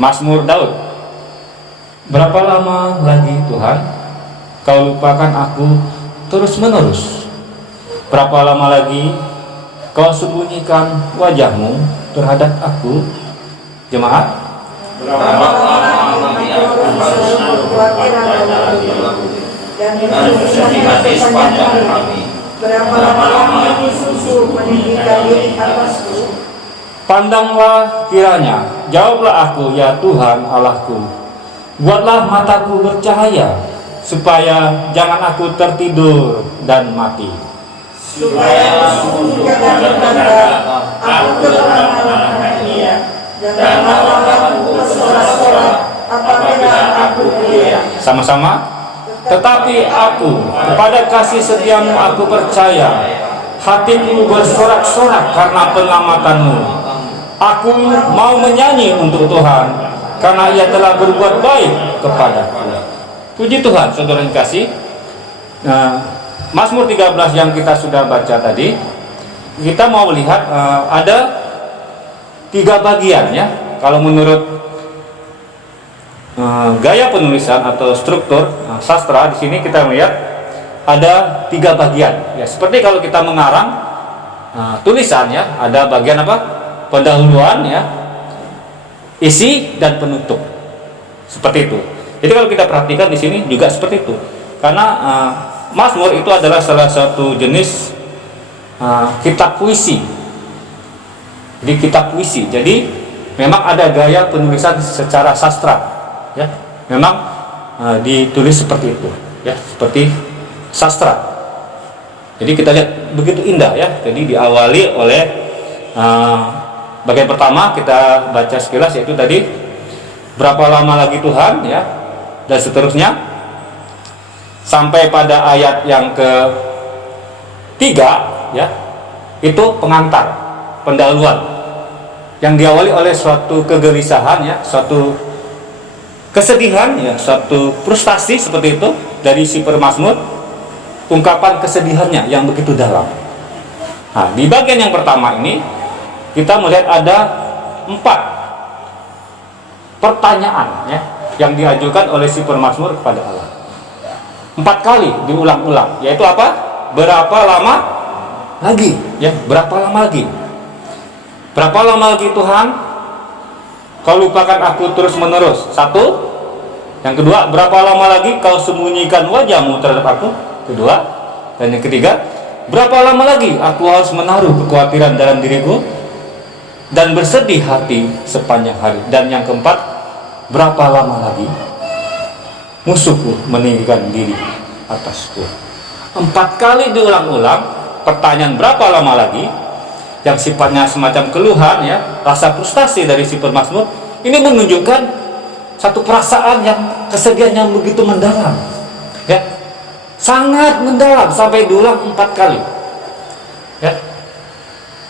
Mazmur Daud. Berapa lama lagi Tuhan kau lupakan aku terus-menerus? Berapa lama lagi kau sembunyikan wajahmu terhadap aku? Jemaat, Berapa lama lagi aku harus dan bersedih hati sepanjang hari? Berapa lama lagi susu meninggikan diri atasku? pandanglah kiranya, jawablah aku ya Tuhan Allahku. Buatlah mataku bercahaya, supaya jangan aku tertidur dan mati. Supaya aku jangan berkata, aku telah mengalahkan dia, dan mataku bersorak-sorak apabila aku kuliah. Sama-sama. Tetapi aku, kepada kasih setiamu aku percaya, hatiku bersorak-sorak karena penyelamatanmu. Aku mau menyanyi untuk Tuhan, karena ia telah berbuat baik kepadaku. Puji Tuhan, saudara yang kasih. Nah, Mazmur 13 yang kita sudah baca tadi, kita mau lihat ada 3 bagian ya. Kalau menurut gaya penulisan atau struktur sastra, di sini kita melihat ada 3 bagian ya. Seperti kalau kita mengarang tulisan ya, ada bagian apa? Pendahuluan ya, isi dan penutup. Seperti itu. Jadi kalau kita perhatikan di sini juga seperti itu. Karena Mazmur itu adalah salah satu jenis kitab puisi. Jadi kitab puisi. Jadi memang ada gaya penulisan secara sastra, ya. Memang ditulis seperti itu, ya, seperti sastra. Jadi kita lihat begitu indah, ya. Jadi diawali oleh bagian pertama kita baca sekilas, yaitu tadi berapa lama lagi Tuhan, ya, dan seterusnya sampai pada ayat yang ketiga, ya, itu pengantar, pendahuluan yang diawali oleh suatu kegelisahan, ya, suatu kesedihan, ya, suatu frustasi seperti itu dari si pemazmur, ungkapan kesedihannya yang begitu dalam. Nah, di bagian yang pertama ini kita melihat ada 4 pertanyaan, ya, yang diajukan oleh si pemazmur kepada Allah. 4 kali diulang-ulang, yaitu apa? Berapa lama lagi, ya, berapa lama lagi? Berapa lama lagi Tuhan kau lupakan aku terus-menerus? 1. Yang kedua, berapa lama lagi kau sembunyikan wajahmu terhadap aku? Kedua. Dan yang ketiga, berapa lama lagi aku harus menaruh kekhawatiran dalam diriku dan bersedih hati sepanjang hari? Dan yang keempat, berapa lama lagi musuhku meninggikan diri atasku? 4 kali diulang-ulang pertanyaan berapa lama lagi, yang sifatnya semacam keluhan, ya, rasa frustasi dari si pemazmur. Ini menunjukkan satu perasaan yang kesedihan yang begitu mendalam, ya, sangat mendalam, sampai diulang 4 kali, ya.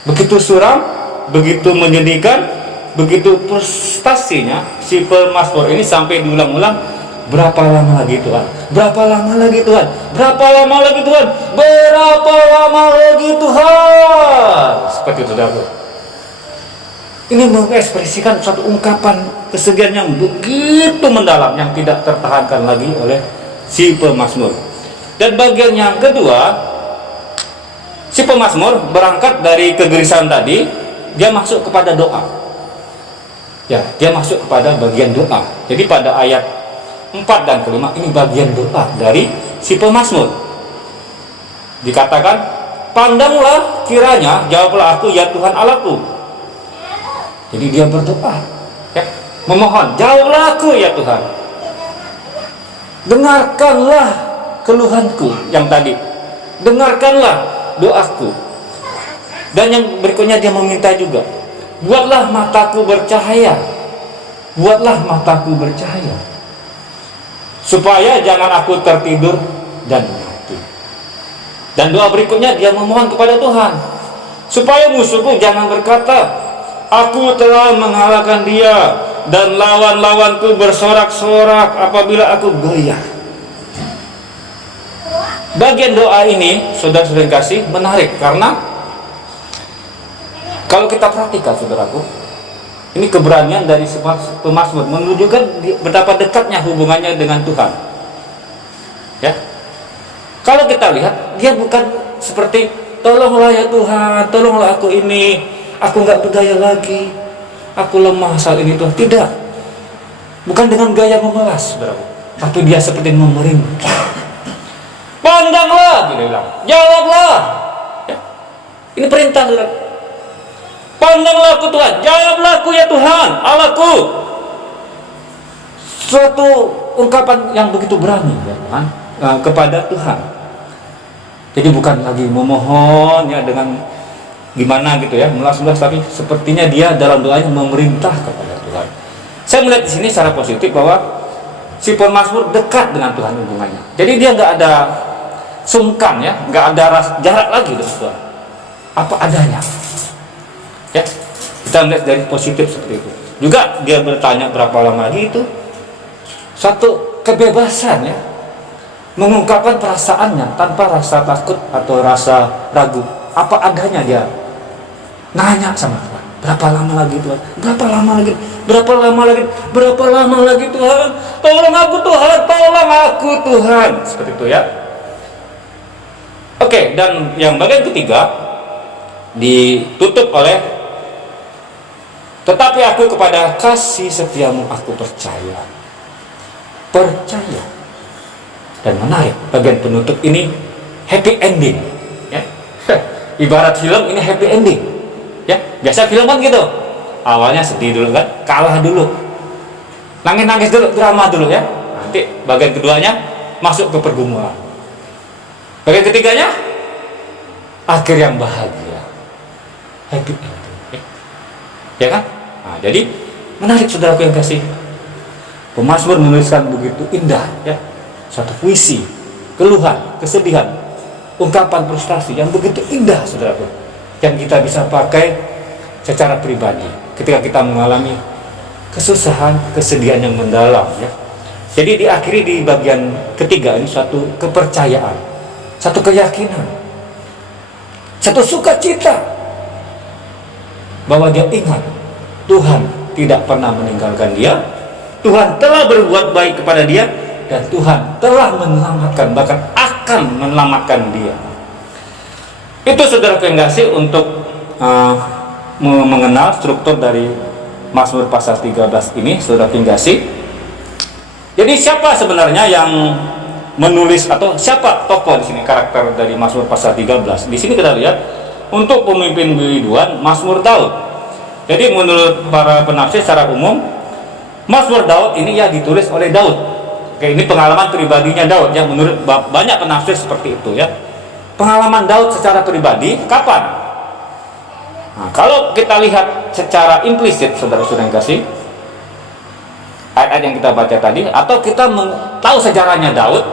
Begitu suram, begitu menyedihkan, begitu frustasinya si pemazmur ini sampai diulang-ulang. Berapa lama lagi Tuhan? Berapa lama lagi Tuhan? Berapa lama lagi Tuhan? Berapa lama lagi Tuhan? Seperti itu, saudara. Ini mengekspresikan suatu ungkapan kesedihan yang begitu mendalam, yang tidak tertahankan lagi oleh si pemazmur. Dan bagian yang kedua, si pemazmur berangkat dari kegelisahan tadi, dia masuk kepada doa. Ya, dia masuk kepada bagian doa. Jadi pada ayat 4 dan kelima ini bagian doa dari si pemazmur. Dikatakan, pandanglah kiranya, jawablah aku ya Tuhan Allahku. Jadi dia berdoa, ya, memohon, jawablah aku ya Tuhan. Dengarkanlah keluhanku yang tadi. Dengarkanlah doaku. Dan yang berikutnya dia meminta juga, buatlah mataku bercahaya. Buatlah mataku bercahaya, supaya jangan aku tertidur dan mati. Dan doa berikutnya dia memohon kepada Tuhan, supaya musuhku jangan berkata, aku telah mengalahkan dia, dan lawan-lawanku bersorak-sorak apabila aku goyah. Bagian doa ini, saudara-saudara kasih, menarik, karena kalau kita perhatikan, saudaraku, Ini keberanian dari pemazmur menunjukkan betapa dekatnya hubungannya dengan Tuhan. Ya. Kalau kita lihat, dia bukan seperti tolonglah ya Tuhan, tolonglah aku ini, aku nggak berdaya lagi, aku lemah saat ini Tuhan. Tidak. Bukan dengan gaya memelas, saudara. Tapi dia seperti memerintah. Pandanglah, dia bilang, jawablah. Ya. Ini perintah, saudara. Pandanglah aku Tuhan, jawablah aku ya Tuhan, Allahku. Suatu ungkapan yang begitu berani ya Tuhan, kepada Tuhan. Jadi bukan lagi memohon ya dengan gimana gitu ya, melas-melas, tapi sepertinya dia dalam doanya memerintah kepada Tuhan. Saya melihat di sini secara positif bahwa si pemazmur dekat dengan Tuhan hubungannya. Jadi dia nggak ada sungkan ya, nggak ada jarak lagi dengan Tuhan. Apa adanya. Ya, kita melihat dari positif seperti itu. Juga dia bertanya berapa lama lagi, itu satu kebebasan ya, mengungkapkan perasaannya tanpa rasa takut atau rasa ragu. Apa adanya dia nanya sama Tuhan, berapa lama lagi Tuhan, berapa lama lagi, berapa lama lagi, berapa lama lagi Tuhan, tolong aku Tuhan, tolong aku Tuhan, seperti itu ya. Oke, dan yang bagian ketiga ditutup oleh tetapi aku kepada kasih setiamu aku percaya. Percaya. Dan menarik, bagian penutup ini happy ending ya. Ibarat film ini happy ending ya. Biasa film kan gitu, awalnya sedih dulu kan, kalah dulu, nangis dulu, drama dulu ya. Nanti bagian keduanya masuk ke pergumulan, bagian ketiganya akhir yang bahagia, happy ending ya kan? Nah, jadi menarik saudaraku yang kasih. Pemazmur menuliskan begitu indah ya, satu puisi, keluhan, kesedihan, ungkapan frustasi yang begitu indah saudaraku, yang kita bisa pakai secara pribadi ketika kita mengalami kesusahan, kesedihan yang mendalam ya. Jadi diakhiri di bagian ketiga ini satu kepercayaan, satu keyakinan, satu sukacita bahwa dia ingat Tuhan tidak pernah meninggalkan dia, Tuhan telah berbuat baik kepada dia, dan Tuhan telah menyelamatkan, bahkan akan menyelamatkan dia. Itu saudara yang kasih untuk mengenal struktur dari Mazmur pasal 13 ini, saudara yang kasih. Jadi siapa sebenarnya yang menulis atau siapa tokoh di sini, karakter dari Mazmur pasal 13? Di sini kita lihat untuk pemimpin biduan Mazmur Daud. Jadi menurut para penafsir secara umum, Mazmur Daud ini ya ditulis oleh Daud. Oke, ini pengalaman pribadinya Daud yang menurut banyak penafsir seperti itu ya. Pengalaman Daud secara pribadi kapan? Nah, kalau kita lihat secara implisit, saudara-saudara yang kasih, ayat-ayat yang kita baca tadi, atau kita tahu sejarahnya Daud,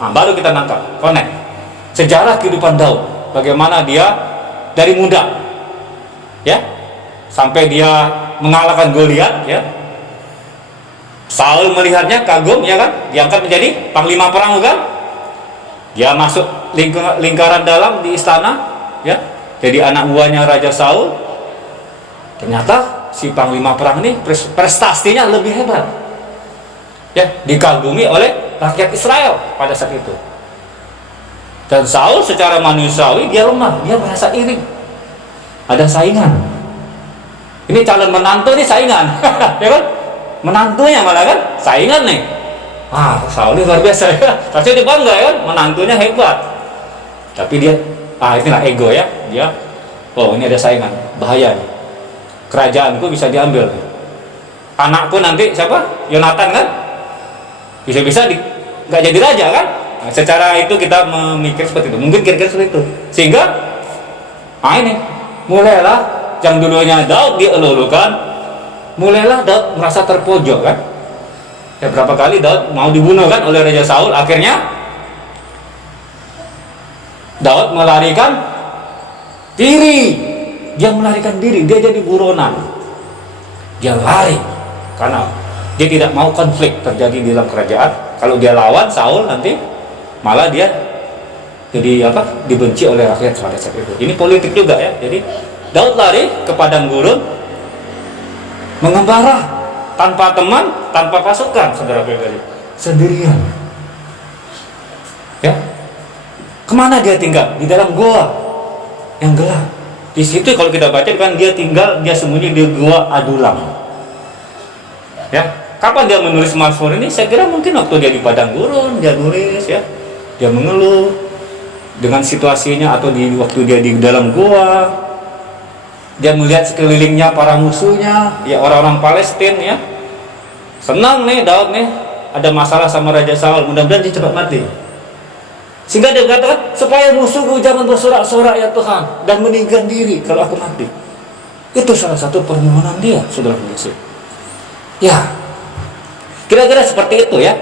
nah, baru kita nangkap, connect sejarah kehidupan Daud, bagaimana dia dari muda ya sampai dia mengalahkan Goliat ya. Saul melihatnya kagum ya kan, diangkat menjadi panglima perang kan, dia masuk lingkaran dalam di istana ya, jadi anak buahnya Raja Saul. Ternyata si panglima perang ini prestasinya lebih hebat ya, dikagumi oleh rakyat Israel pada saat itu. Dan Saul secara manusiawi dia lemah, dia merasa iri, ada saingan. Ini calon menantu nih saingan ya kan, menantunya malah kan saingan nih. Saul ini luar biasa ya, rasanya dia bangga ya kan, menantunya hebat. Tapi dia inilah ego ya, dia ini ada saingan, bahaya nih, kerajaanku bisa diambil, anakku nanti siapa, Yonatan kan, bisa-bisa nggak jadi raja kan. Nah, secara itu kita memikir seperti itu, mungkin kira-kira seperti itu, sehingga ini mulailah yang dulunya Daud dielulukan, mulailah Daud merasa terpojok kan. Ya, berapa kali Daud mau dibunuh kan oleh Raja Saul, akhirnya Daud melarikan diri, dia melarikan diri, dia jadi buronan, dia lari karena dia tidak mau konflik terjadi di dalam kerajaan. Kalau dia lawan Saul nanti malah dia jadi dibenci oleh rakyat pada saat itu. Ini politik juga ya. Jadi Daud lari ke padang gurun, mengembara tanpa teman, tanpa pasukan, saudara pribadi, sendirian. Ya, kemana dia tinggal? Di dalam gua yang gelap. Di situ kalau kita baca kan dia sembunyi di gua Adulam. Ya, kapan dia menulis Mazmur ini? Saya kira mungkin waktu dia di padang gurun, dia nulis ya. Dia mengeluh dengan situasinya, atau waktu dia di dalam gua. Dia melihat sekelilingnya para musuhnya, ya orang-orang Palestina ya. Senang nih Daud nih, ada masalah sama Raja Saul, mudah-mudahan dia cepat mati. Sehingga dia katakan, supaya musuhku jangan bersorak-sorak ya Tuhan, dan meninggalkan diri kalau aku mati. Itu salah satu permohonan dia, saudara kasih. Ya, kira-kira seperti itu ya.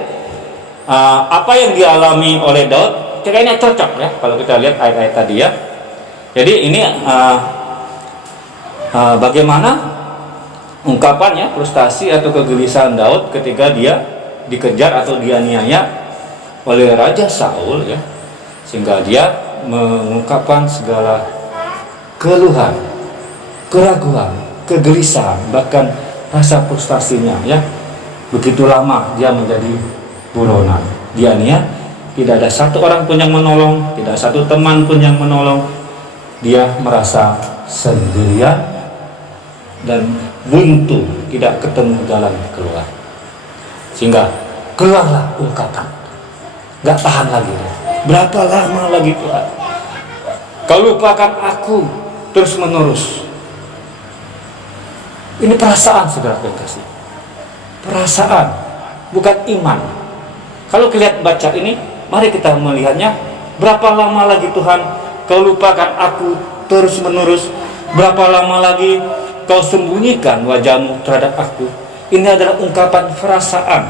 Apa yang dialami oleh Daud, kayaknya cocok ya kalau kita lihat ayat-ayat tadi ya. Jadi ini bagaimana ungkapannya frustasi atau kegelisahan Daud ketika dia dikejar atau dianiaya oleh Raja Saul ya, sehingga dia mengungkapkan segala keluhan, keraguan, kegelisahan, bahkan rasa frustasinya ya. Begitu lama dia menjadi buronan, dianiaya, tidak ada satu orang pun yang menolong, tidak satu teman pun yang menolong. Dia merasa sendirian dan buntu, tidak ketemu jalan keluar. Sehingga keluarlah ungkapan, gak tahan lagi. Berapa lama lagi Tuhan Kau lupakan aku terus menerus? Ini perasaan, saudara yang kasih. Perasaan, bukan iman. Kalau kita baca ini, mari kita melihatnya. Berapa lama lagi Tuhan Kau lupakan aku terus menerus? Berapa lama lagi Kau sembunyikan wajahmu terhadap aku? Ini adalah ungkapan perasaan.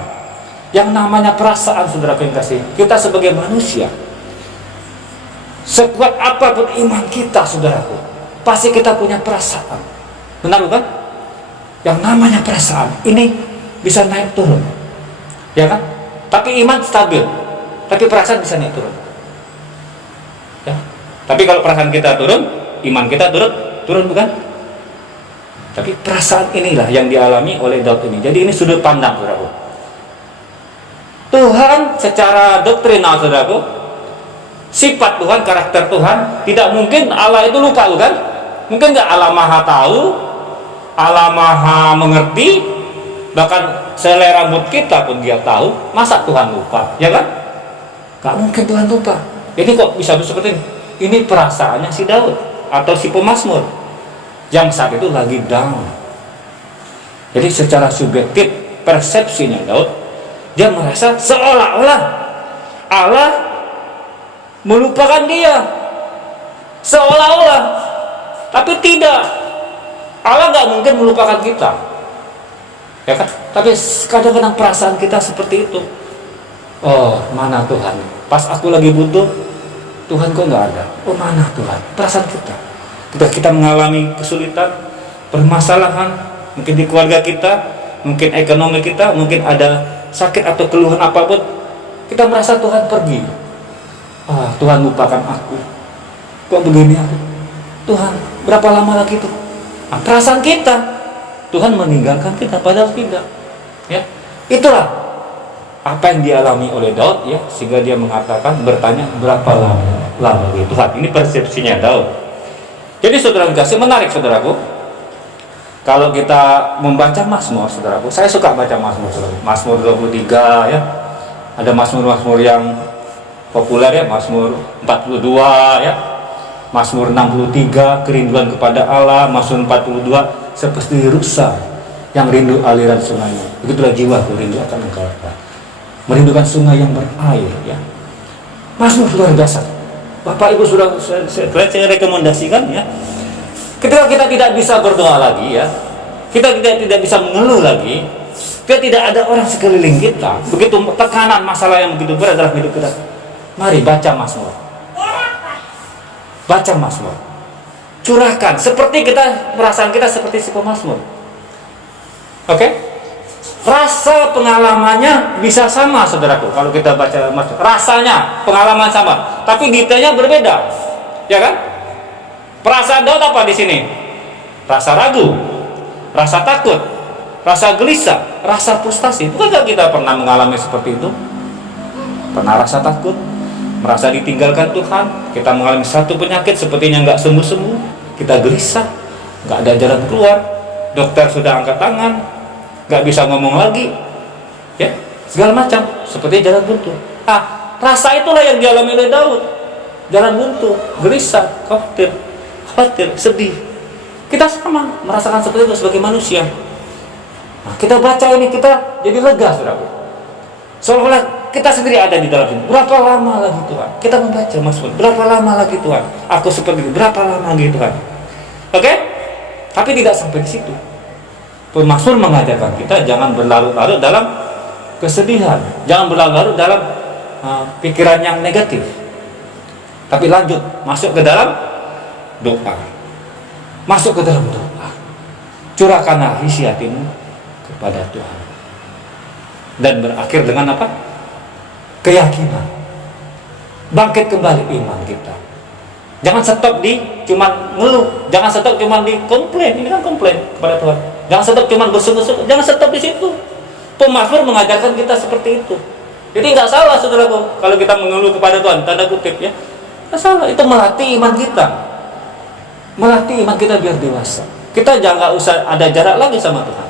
Yang namanya perasaan, saudara yang kasih, kita sebagai manusia, sekuat apapun iman kita, saudaraku, pasti kita punya perasaan. Benar bukan? Yang namanya perasaan ini bisa naik turun, ya kan? Tapi iman stabil, tapi perasaan bisa naik turun ya. Tapi kalau perasaan kita turun, iman kita turun bukan? Tapi perasaan inilah yang dialami oleh Daud ini. Jadi ini sudut pandang, saudaraku. Tuhan secara doktrinal, saudaraku, sifat Tuhan, karakter Tuhan, tidak mungkin Allah itu lupa, bukan? Mungkin nggak Allah maha tahu, Allah maha mengerti, bahkan selai rambut kita pun dia tahu. Masa Tuhan lupa, ya kan? Nggak mungkin Tuhan lupa. Jadi kok bisa seperti ini? Ini perasaannya si Daud atau si pemazmur yang saat itu lagi down. Jadi secara subjektif persepsinya Daud, dia merasa seolah-olah Allah melupakan dia, seolah-olah. Tapi tidak, Allah nggak mungkin melupakan kita, ya kan? Tapi kadang-kadang perasaan kita seperti itu. Oh, mana Tuhan? Pas aku lagi butuh, Tuhan kok nggak ada. Oh, mana Tuhan? Perasaan kita. Kita mengalami kesulitan, permasalahan, mungkin di keluarga kita, mungkin ekonomi kita, mungkin ada sakit atau keluhan apapun, kita merasa Tuhan pergi. Tuhan lupakan aku. Kok begini aku? Tuhan, berapa lama lagi tuh? Perasaan kita, Tuhan meninggalkan kita, padahal tidak. Ya, itulah apa yang dialami oleh Daud ya, sehingga dia mengatakan, bertanya, berapa lama lagi Tuhan? Ini persepsinya Daud. Jadi saudara kasih, menarik saudaraku, kalau kita membaca Mazmur, saudaraku, saya suka baca Mazmur, Mazmur 23 ya, ada Mazmur-Mazmur yang populer ya, Mazmur 42 ya, Mazmur 63 kerinduan kepada Allah, Mazmur 42 seperti rusa yang rindu aliran sungainya, begitulah jiwaku rindu akan Engkau, merindukan sungai yang berair ya. Mazmur luar biasa. Bapak Ibu sudah saya rekomendasikan ya. Ketika kita tidak bisa berdoa lagi ya, kita tidak bisa mengeluh lagi, kita tidak ada orang sekeliling kita, begitu tekanan masalah yang begitu berat dalam hidup kita, mari baca Mazmur. Baca Mazmur, curahkan seperti kita, perasaan kita seperti si pemazmur. Oke? Rasa pengalamannya bisa sama, saudaraku. Kalau kita baca Mazmur, rasanya pengalaman sama, tapi detailnya berbeda, ya kan? Perasaan Daud apa di sini? Rasa ragu, rasa takut, rasa gelisah, rasa frustasi. Bukankah kita pernah mengalami seperti itu? Pernah rasa takut, merasa ditinggalkan Tuhan, kita mengalami satu penyakit sepertinya nggak sembuh-sembuh, kita gelisah, nggak ada jalan keluar, dokter sudah angkat tangan, nggak bisa ngomong lagi, ya segala macam, seperti jalan buntu. Rasa itulah yang dialami oleh Daud, jalan buntu, gelisah, khawatir, sedih. Kita sama merasakan seperti itu sebagai manusia. Kita baca ini, kita jadi lega, saudara. Seolah-olah kita sendiri ada di dalam sini. Berapa lama lagi Tuhan kita membaca Mazmur? Berapa lama lagi Tuhan aku seperti itu? Berapa lama lagi Tuhan? Oke? Tapi tidak sampai di situ. Mazmur mengajarkan kita jangan berlarut-larut dalam kesedihan, jangan berlarut-larut dalam pikiran yang negatif. Tapi lanjut, masuk ke dalam doa. Masuk ke dalam doa. Curahkanlah isi hatimu kepada Tuhan. Dan berakhir dengan apa? Keyakinan. Bangkit kembali iman kita. Jangan stop di cuman ngeluh, jangan stop cuman di komplain. Ini kan komplain kepada Tuhan. Jangan stop cuman bersyukur-syukur, jangan stop di situ. Pemazmur mengajarkan kita seperti itu. Jadi nggak salah, saudaraku, kalau kita mengeluh kepada Tuhan, tanda kutip ya. Nggak salah, itu melatih iman kita. Melatih iman kita biar dewasa. Kita jangan usah ada jarak lagi sama Tuhan.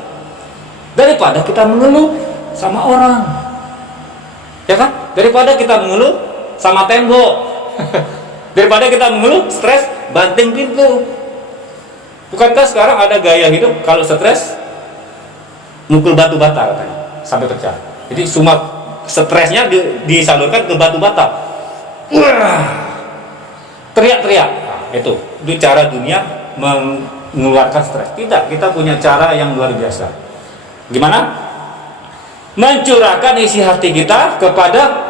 Daripada kita mengeluh sama orang, ya kan? Daripada kita mengeluh sama tembok, daripada kita mengeluh stres banting pintu. Bukankah sekarang ada gaya hidup kalau stres mukul batu bata katanya sampai pecah. Jadi semua stresnya disalurkan ke batu bata. Teriak-teriak. Nah, itu cara dunia mengeluarkan stres. Tidak, kita punya cara yang luar biasa. Gimana? Mencurahkan isi hati kita kepada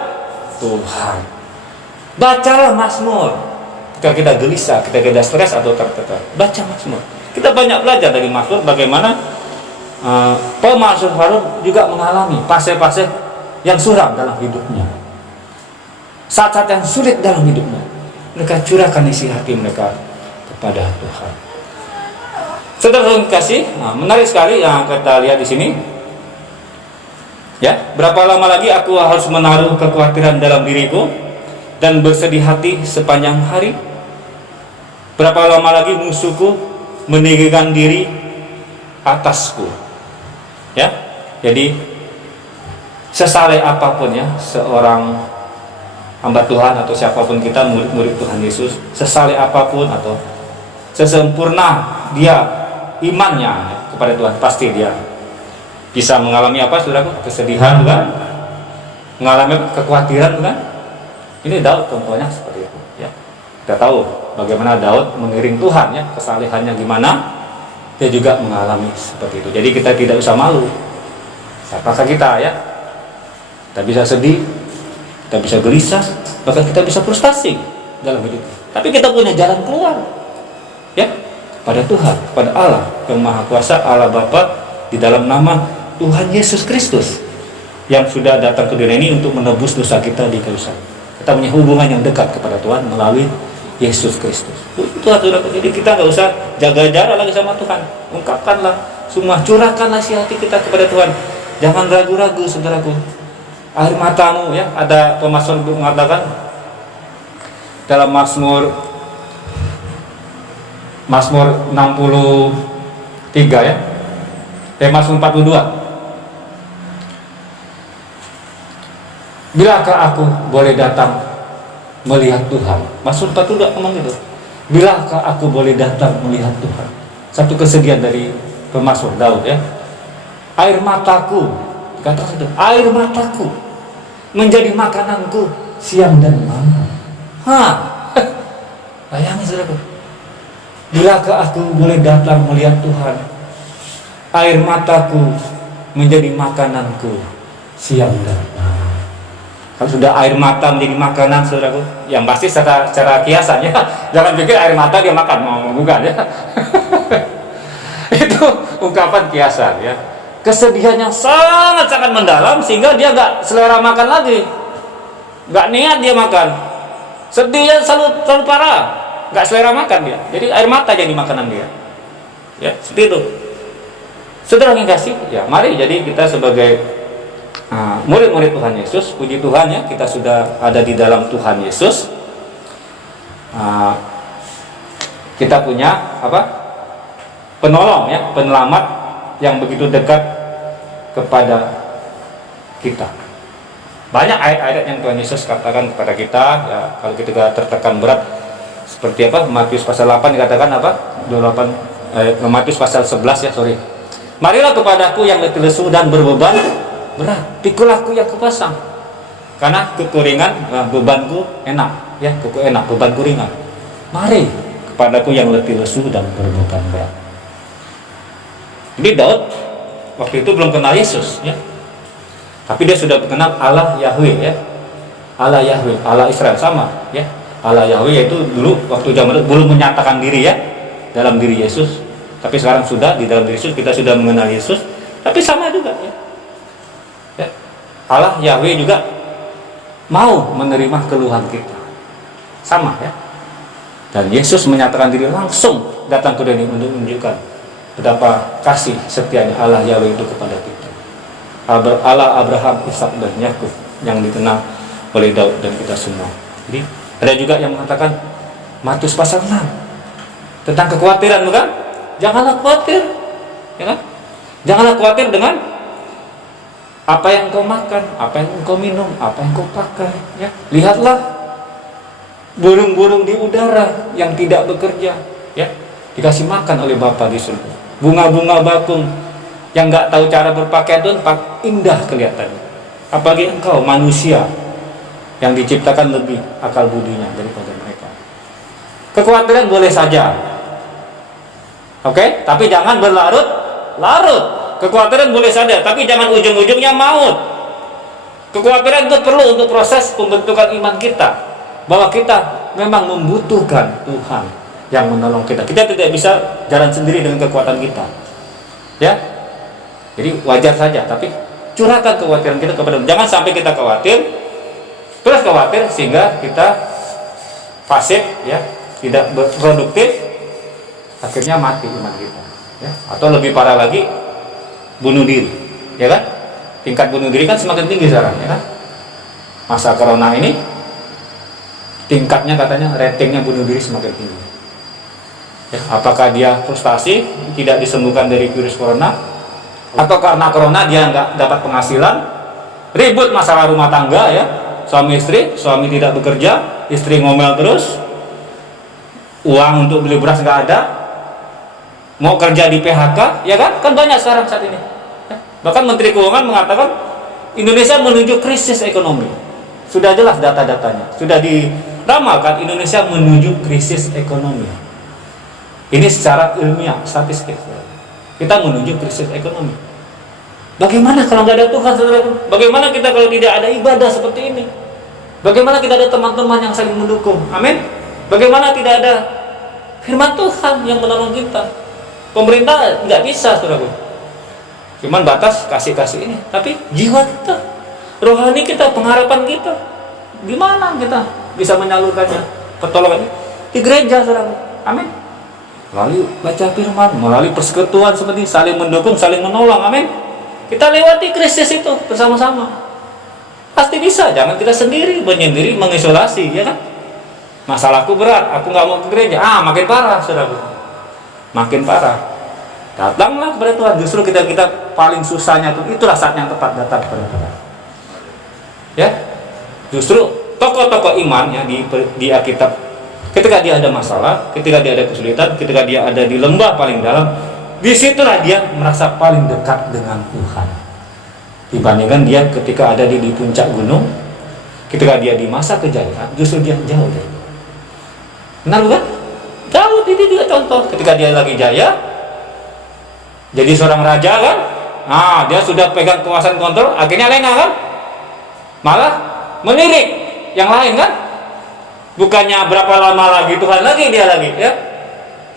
Tuhan. Bacalah Mazmur. Ketika kita gelisah, ketika kita stres atau tertekan, baca Mazmur. Kita banyak belajar dari Mazmur bagaimana pemazmur Harun juga mengalami fase-fase yang suram dalam hidupnya. Saat-saat yang sulit dalam hidupnya, mereka curahkan isi hati mereka kepada Tuhan. Saudara kasih, menarik sekali yang kita lihat di sini. Ya, berapa lama lagi aku harus menaruh kekhawatiran dalam diriku dan bersedih hati sepanjang hari? Berapa lama lagi musuhku meninggikan diri atasku? Ya, jadi sesaleh apapun ya seorang hamba Tuhan atau siapapun kita, murid-murid Tuhan Yesus, sesaleh apapun atau sesempurna dia imannya kepada Tuhan, pasti dia bisa mengalami apa, saudaraku? Kesedihan, bukan? Mengalami kekhawatiran, bukan? Ini Daud contohnya seperti itu. Ya, kita tahu bagaimana Daud mengiring Tuhan, ya, kesalehannya gimana, dia juga mengalami seperti itu. Jadi kita tidak usah malu. Siapakah kita, ya? Kita bisa sedih, kita bisa gelisah, bahkan kita bisa frustasi dalam hidup. Tapi kita punya jalan keluar, ya, pada Tuhan, pada Allah yang Maha Kuasa, Allah Bapa, di dalam nama Tuhan Yesus Kristus yang sudah datang ke dunia ini untuk menebus dosa kita di kayu salib. Kita punya hubungan yang dekat kepada Tuhan melalui Yesus Kristus. Itu saudaraku. Jadi kita nggak usah jaga jarak lagi sama Tuhan. Ungkapkanlah semua, curahkanlah isi hati kita kepada Tuhan. Jangan ragu-ragu, saudaraku. Air matamu, ya, ada pemazmur mengatakan dalam Mazmur 63 ya. Mazmur 42. Bilakah aku boleh datang melihat Tuhan? Mazmur 42 ngomong gitu. Bilakah aku boleh datang melihat Tuhan? Satu kesedihan dari pemazmur Daud, ya. Air mataku, dikatakan itu, air mataku menjadi makananku siang dan malam. Bayangin, saudaraku. Bilakah aku boleh datang melihat Tuhan? Air mataku menjadi makananku siang dan malam. Kalau sudah air mata menjadi makanan, saudaraku, yang pasti secara kiasan, ya. Jangan pikir air mata dia makan, bukan, ya. Itu ungkapan kiasan, ya. Kesedihan yang sangat-sangat mendalam sehingga dia nggak selera makan lagi, nggak niat dia makan. Sedihnya selalu parah, nggak selera makan dia. Jadi air mata jadi makanan dia, ya, seperti itu. Saudara yang kasih, ya mari jadi kita sebagai murid-murid Tuhan Yesus, puji Tuhan ya, kita sudah ada di dalam Tuhan Yesus. Kita punya apa? Penolong ya, penyelamat yang begitu dekat kepada kita. Banyak ayat-ayat yang Tuhan Yesus katakan kepada kita ya, kalau kita tertekan berat seperti apa? Matius pasal 8 dikatakan apa? 28 Matius pasal 11 ya, sorry. Marilah kepadaku yang letih lesu dan berbeban berat, pikul aku yang kupasang. Karena kekuringan, bebanku enak, ya, kuku enak, bebanku ringan. Mari kepadaku yang letih lesu dan berbeban berat. Jadi Daud waktu itu belum kenal Yesus, ya. Tapi dia sudah kenal Allah Yahweh, ya. Allah Yahweh, Allah Israel sama, ya. Allah Yahweh itu dulu waktu zaman itu belum menyatakan diri ya dalam diri Yesus. Tapi sekarang sudah di dalam diri Yesus, kita sudah mengenal Yesus. Tapi sama juga ya. Allah Yahweh juga mau menerima keluhan kita. Sama ya. Dan Yesus menyatakan diri langsung datang ke dunia untuk menunjukkan betapa kasih setianya Allah Yahweh itu kepada kita. Allah Abraham, Ishak dan Yakub yang dikenal oleh Daud dan kita semua. Jadi ada juga yang mengatakan Matius pasal 6 tentang kekhawatiran, bukan? Janganlah khawatir, ya kan? Janganlah khawatir dengan apa yang engkau makan, apa yang engkau minum, apa yang engkau pakai. Ya, lihatlah burung-burung di udara yang tidak bekerja, ya, dikasih makan oleh Bapa di surga. Bunga-bunga bakung yang nggak tahu cara berpakaian itu indah kelihatannya. Apalagi engkau manusia yang diciptakan lebih akal budinya daripada mereka. Kekhawatiran boleh saja. Oke, tapi jangan berlarut-larut. Kekhawatiran boleh saja, tapi jangan ujung-ujungnya maut. Kekhawatiran itu perlu untuk proses pembentukan iman kita, bahwa kita memang membutuhkan Tuhan yang menolong kita. Kita tidak bisa jalan sendiri dengan kekuatan kita. Ya. Jadi wajar saja, tapi curahkan kekhawatiran kita kepada Tuhan. Jangan sampai kita khawatir, terus khawatir sehingga kita fasik, ya, tidak produktif. Akhirnya mati iman kita, ya. Atau lebih parah lagi, bunuh diri, ya kan? Tingkat bunuh diri kan semakin tinggi sekarang, ya kan? Masa corona ini tingkatnya katanya ratingnya bunuh diri semakin tinggi, ya. Apakah dia frustasi tidak disembuhkan dari virus corona, atau karena corona dia nggak dapat penghasilan, ribut masalah rumah tangga, ya, suami istri, suami tidak bekerja, istri ngomel terus, uang untuk beli beras nggak ada, mau kerja di PHK, ya kan? Kan banyak sekarang saat ini. Ya. Bahkan Menteri Keuangan mengatakan Indonesia menuju krisis ekonomi. Sudah jelas data-datanya. Sudah diramalkan Indonesia menuju krisis ekonomi. Ini secara ilmiah, statistik. Kita menuju krisis ekonomi. Bagaimana kalau nggak ada Tuhan, saudara? Bagaimana kita kalau tidak ada ibadah seperti ini? Bagaimana kita ada teman-teman yang saling mendukung? Amin. Bagaimana tidak ada firman Tuhan yang menolong kita? Pemerintah nggak bisa, saudaraku. Cuman batas kasih-kasih ini. Tapi jiwa kita, rohani kita, pengharapan kita, gimana kita bisa menyalurkannya? Pertolongan di gereja, saudaraku. Amin. Melalui baca firman, melalui persekutuan seperti saling mendukung, saling menolong. Amin. Kita lewati krisis itu bersama-sama. Pasti bisa. Jangan kita sendiri menyendiri, mengisolasi, ya kan? Masalahku berat, aku nggak mau ke gereja. Makin parah, saudaraku. Makin parah. Datanglah kepada Tuhan. Justru kita paling susahnya itulah saat yang tepat datang kepada Tuhan. Ya, justru tokoh-tokoh iman ya di Alkitab, ketika dia ada masalah, ketika dia ada kesulitan, ketika dia ada di lembah paling dalam, disitulah dia merasa paling dekat dengan Tuhan. Dibandingkan dia ketika ada di puncak gunung, ketika dia di masa kejayaan, justru dia jauh dari Tuhan. Benar bukan? Jauh. Ini juga contoh ketika dia lagi jaya, jadi seorang raja kan, dia sudah pegang kekuasaan kontrol, akhirnya lengah kan, malah melirik yang lain kan, bukannya berapa lama lagi Tuhan lagi dia lagi, ya,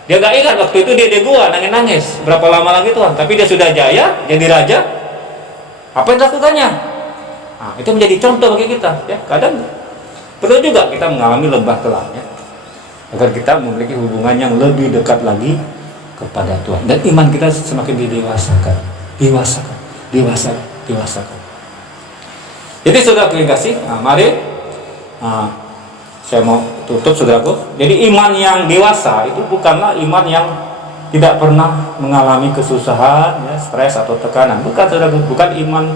dia gak ingat waktu itu dia di gua nangis berapa lama lagi Tuhan, tapi dia sudah jaya jadi raja, apa yang dilakukannya? Itu menjadi contoh bagi kita, ya. Kadang perlu juga kita mengalami lembah kelam, ya, agar kita memiliki hubungan yang lebih dekat lagi kepada Tuhan, dan iman kita semakin didewasakan. Jadi saudara yang kasih, mari saya mau tutup saudaraku. Jadi iman yang dewasa itu bukanlah iman yang tidak pernah mengalami kesusahan, ya, stres atau tekanan. Bukan saudaraku, bukan iman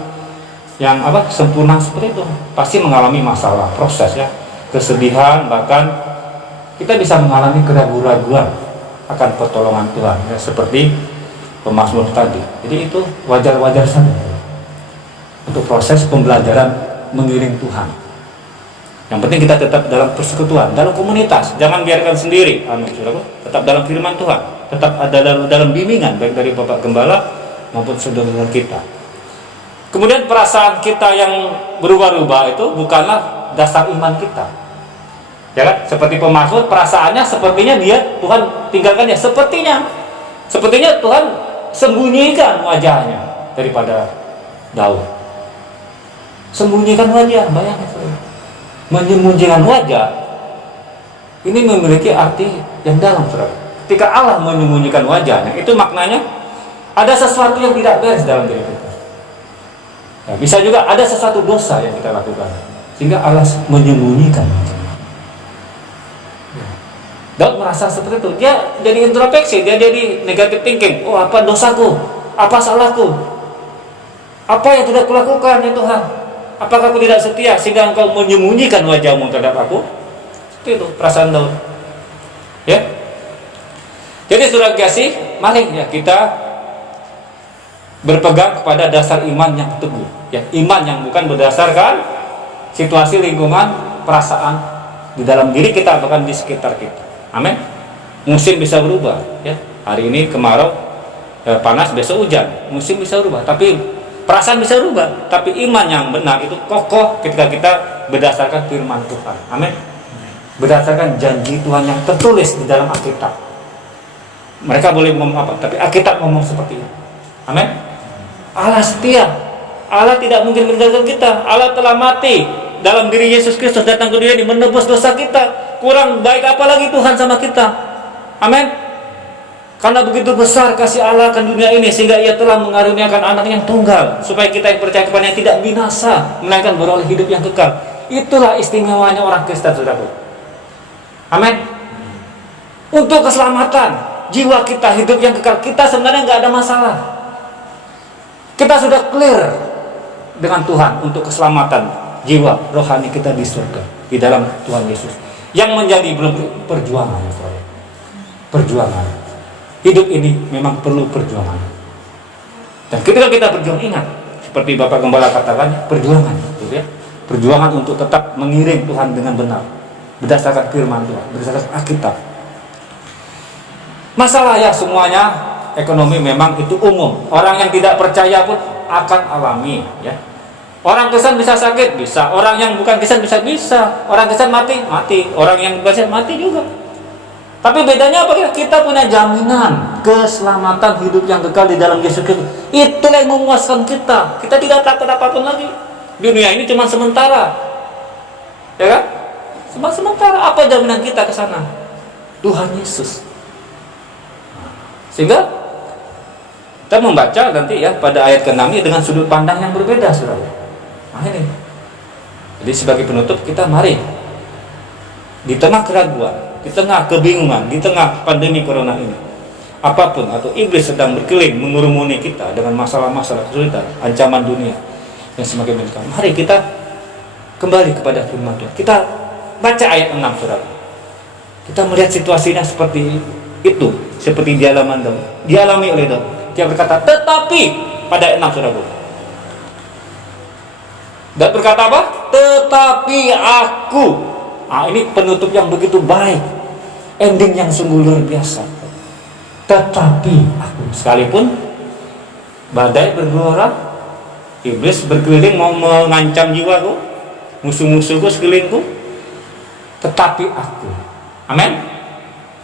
yang sempurna seperti itu. Pasti mengalami masalah, proses, ya, kesedihan, bahkan kita bisa mengalami keraguan-raguan akan pertolongan Tuhan, ya, seperti pemazmur tadi. Jadi itu wajar-wajar saja untuk proses pembelajaran mengiring Tuhan. Yang penting kita tetap dalam persekutuan, dalam komunitas, jangan biarkan sendiri. Saudaraku, tetap dalam firman Tuhan, tetap ada dalam bimbingan baik dari Bapak Gembala maupun saudara-saudara kita. Kemudian perasaan kita yang berubah-ubah itu bukanlah dasar iman kita, ya kan? Seperti pemazmur, perasaannya sepertinya Tuhan tinggalkan dia, sepertinya Tuhan sembunyikan wajahnya daripada Daud. Sembunyikan wajah, bayangkan, menyembunyikan wajah ini memiliki arti yang dalam, saudara. Ketika Allah menyembunyikan wajahnya, itu maknanya ada sesuatu yang tidak beres dalam diri kita. Ya, bisa juga ada sesuatu dosa yang kita lakukan sehingga Allah menyembunyikan. Daud merasa seperti itu. Dia jadi introspeksi, dia jadi negative thinking. Oh, apa dosaku? Apa salahku? Apa yang sudah kulakukan ya Tuhan? Apakah aku tidak setia sehingga Engkau menyembunyikan wajahmu terhadap aku? Itu perasaan Daud. Ya. Jadi saudara kasih, mari ya kita berpegang kepada dasar iman yang teguh, ya, iman yang bukan berdasarkan situasi, lingkungan, perasaan di dalam diri kita bahkan di sekitar kita. Amin. Musim bisa berubah, ya. Hari ini kemarau, panas, besok hujan. Musim bisa berubah, tapi perasaan bisa berubah. Tapi iman yang benar itu kokoh ketika kita berdasarkan firman Tuhan. Amin. Berdasarkan janji Tuhan yang tertulis di dalam Alkitab. Mereka boleh ngomong apa, tapi Alkitab ngomong seperti itu. Amin. Allah setia. Allah tidak mungkin meninggalkan kita. Allah telah mati dalam diri Yesus Kristus, datang ke dunia ini menebus dosa kita. Kurang baik apa lagi Tuhan sama kita? Amin. Karena begitu besar kasih Allah akan dunia ini, sehingga Ia telah mengaruniakan anak yang tunggal, supaya kita yang percaya kepadanya tidak binasa, melainkan beroleh hidup yang kekal. Itulah istimewanya orang Kristen, saudaraku. Amin. Untuk keselamatan jiwa kita, hidup yang kekal, kita sebenarnya nggak ada masalah. Kita sudah clear dengan Tuhan untuk keselamatan jiwa rohani kita di surga, di dalam Tuhan Yesus. Yang menjadi belum perjuangan, saudara. Perjuangan. Hidup ini memang perlu perjuangan. Dan ketika kita berjuang, ingat, seperti Bapak Gembala katakan, perjuangan, gitu ya. Perjuangan untuk tetap mengiring Tuhan dengan benar, berdasarkan firman Tuhan, berdasarkan Alkitab. Masalah ya semuanya, ekonomi memang itu umum. Orang yang tidak percaya pun akan alami, ya. Orang Kristen bisa sakit, bisa. Orang yang bukan Kristen bisa. Orang Kristen mati. Orang yang bukan Kristen mati juga. Tapi bedanya apa? Kita punya jaminan keselamatan hidup yang kekal di dalam Yesus Kristus. Itulah yang memuaskan kita. Kita tidak takut apapun lagi. Dunia ini cuma sementara, ya kan? Cuma sementara. Apa jaminan kita ke sana? Tuhan Yesus. Sehingga kita membaca nanti ya pada ayat ke-6 dengan sudut pandang yang berbeda, saudara. Nah ini. Jadi sebagai penutup kita mari di tengah keraguan, di tengah kebingungan, di tengah pandemi corona ini, apapun atau iblis sedang berkeliling mengurumuni kita dengan masalah-masalah kesulitan, ancaman dunia yang semakin mencekam, mari kita kembali kepada firman Tuhan. Kita baca ayat 6, saudara. Kita melihat situasinya seperti itu, seperti dialami oleh Daud. Dia berkata, tetapi pada ayat 6, saudara. Dan berkata apa? Tetapi aku. Nah, ini penutup yang begitu baik, ending yang sungguh luar biasa. Tetapi aku, sekalipun badai bergelora, iblis berkeliling mau mengancam jiwaku, musuh-musuhku sekelilingku, tetapi aku. Amin.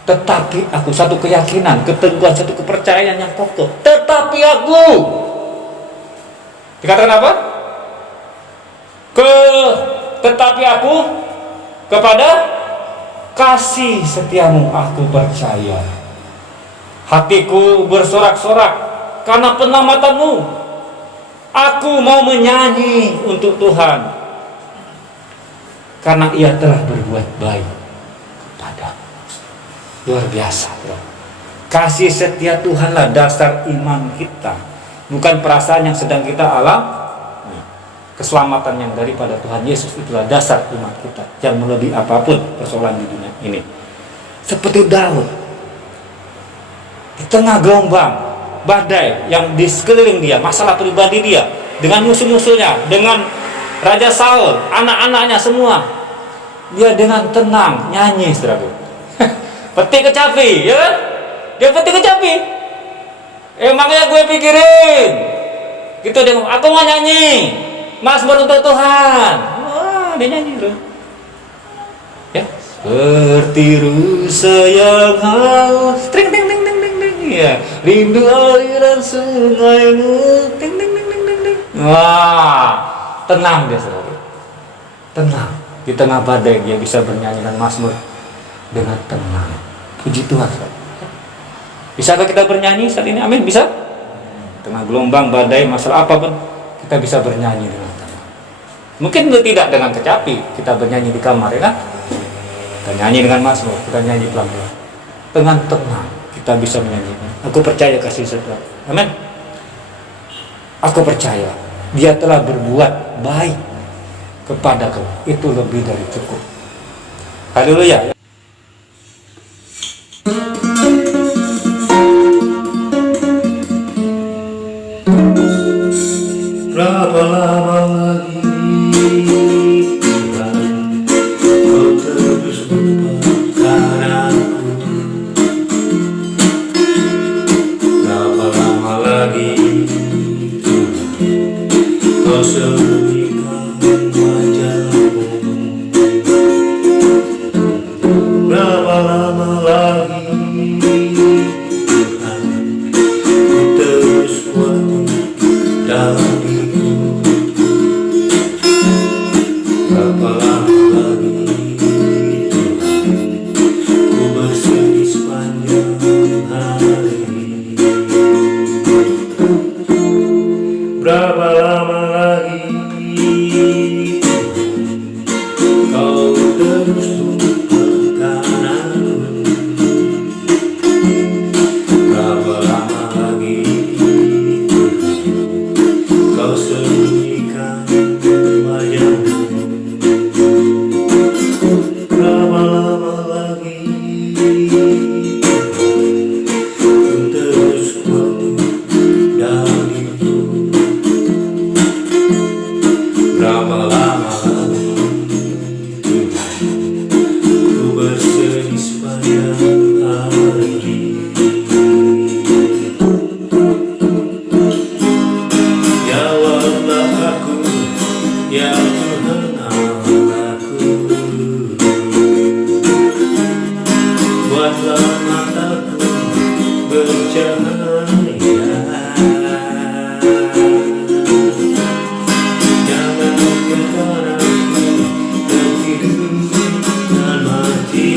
Tetapi aku, satu keyakinan, keteguhan, satu kepercayaan yang kokoh. Tetapi aku. Dikatakan apa? Tetapi aku kepada kasih setiamu aku percaya. Hatiku bersorak-sorak karena penyelamatan-Mu. Aku mau menyanyi untuk Tuhan, karena Ia telah berbuat baik kepadaku. Luar biasa, bro. Kasih setia Tuhanlah dasar iman kita, bukan perasaan yang sedang kita alami. Keselamatan yang daripada Tuhan Yesus itulah dasar iman kita, yang melebihi apapun persoalan di dunia ini. Seperti Daud, di tengah gelombang badai yang di sekeliling dia, masalah pribadi dia, dengan musuh-musuhnya, dengan Raja Saul, anak-anaknya semua, dia dengan tenang nyanyi, saudaraku. Petik kecapi, ya kan? Dia petik kecapi. Makanya gue pikirin, gitu dia ngomong, aku mau nyanyi Mazmur untuk Tuhan. Wah, dia nyanyi bro. Ya, seperti rusa yang haus, ting ting ting ting ting ting, ya, rindu aliran sungaimu, ting ting ting ting ting ting. Wah, tenang dia saudara. Tenang di tengah badai dia bisa bernyanyi dan Mazmur dengan tenang. Puji Tuhan. Saudara. Bisakah kita bernyanyi saat ini? Amin, bisa? Tengah gelombang badai masalah apapun kita bisa bernyanyi dengan tenang. Mungkin tidak dengan kecapi, kita bernyanyi di kamar, ya kan? Kita nyanyi dengan Mazmur, kita nyanyi pelan-pelan. Dengan tenang kita bisa menyanyikan. Aku percaya kasih saudara. Amin. Aku percaya Dia telah berbuat baik kepadaku. Itu lebih dari cukup. Haleluya. Berapa lama lagi Tuhan Kau terus lupakan aku? Berapa lama lagi Tuhan Kau sembunyikan wajah-Mu? Berapa lama lagi Tuhan Ku terus kuat dalam berapa lama lagi Tuhan Ku bersedih sepanjang hari? Berapa lama lagi Tuhan Kau terus lupakan aku? Berapa lama lagi Tuhan Kau sembunyikan wajah-Mu? Berapa lama lagi Ku terus kuat dalam diri-Mu? Berapa lama lagi Tuhan Ku bersedih sepanjang hari? Jawablah aku, ya Tuhan Allahku. Buatlah mataku bercahaya. Jangan biarkan aku tertidur dan mati.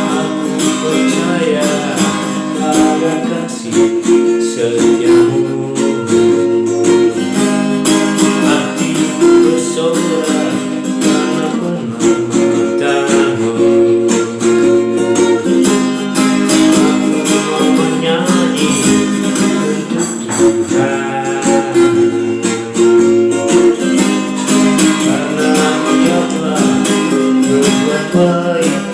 Aku percaya pada kasih setiamu. Hatiku bersorak karena penyelamatan-Mu. Aku mau menyanyi untuk Tuhan, karena Dia telah berbuat baik